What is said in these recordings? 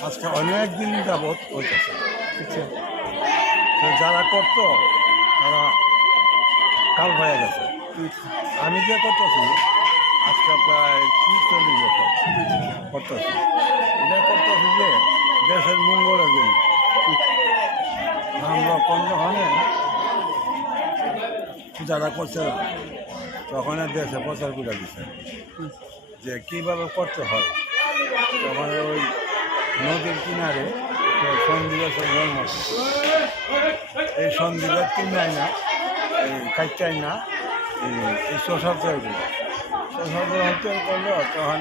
আজকে অনেক দিন যাবৎ হইতেছে আচ্ছা তো যারা করতো, তারা কাল হয়ে গেছে। আমি যে করতেছি, আজকে প্রায় ত্রিশ চল্লিশ বছর করতেছি। এটা করতেছি যে দেশের মঙ্গলের জন্য আমরা কন্য হনে যারা করছে, তখন দেশে প্রচার করে দিছে। যে কীভাবে করতে হয়, তখন ওই নদীর কিনারে সন্দিবেশের জন্ম এই সন্দিবেশ কিনাই না, এই কাইটাই না, এই- শোষক তৈরি শোষক করল তখন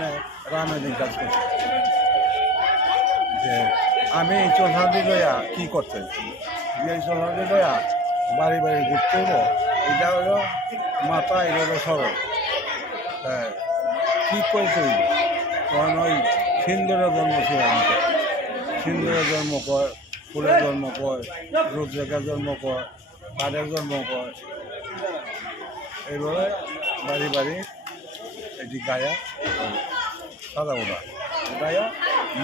রামে জিজ্ঞাসা করছে। যে আমি এই চোষাদি লইয়া কী করতে যে এই চোষাদি লইয়া বাড়ি বাড়ি ঘুরতে হইব এটা হলো মাথা এটা হলো সরল হ্যাঁ কী করে তখন ওই সিন্দুরের জন্ম আমাকে সিন্দুরের জন্ম কয় ফুলের জন্ম কয় রুদ্রেখার জন্ম কয় কাঠের জন্ম কয়। এইভাবে বাড়ি বাড়ি এটি গায়া সাদা ওটা গায়া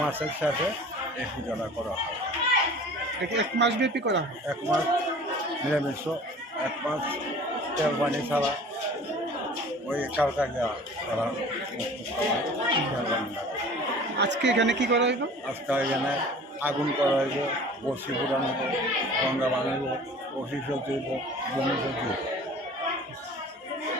মাসের শেষে এই পূজাটা করা হয়। এটা এক মাস ব্যাপী করা হয়? এক মাস নিরামিষ এক মাস তেল পানি ছাড়া ওই কালকা দেওয়া তারা তেল পানি লাগা। আজকে এখানে কি করা হয়েছে আজকে এখানে আগুন করা হয়েছে বসি পুরানো গঙ্গা বানাইব বসি সত্যি বমি সত্যি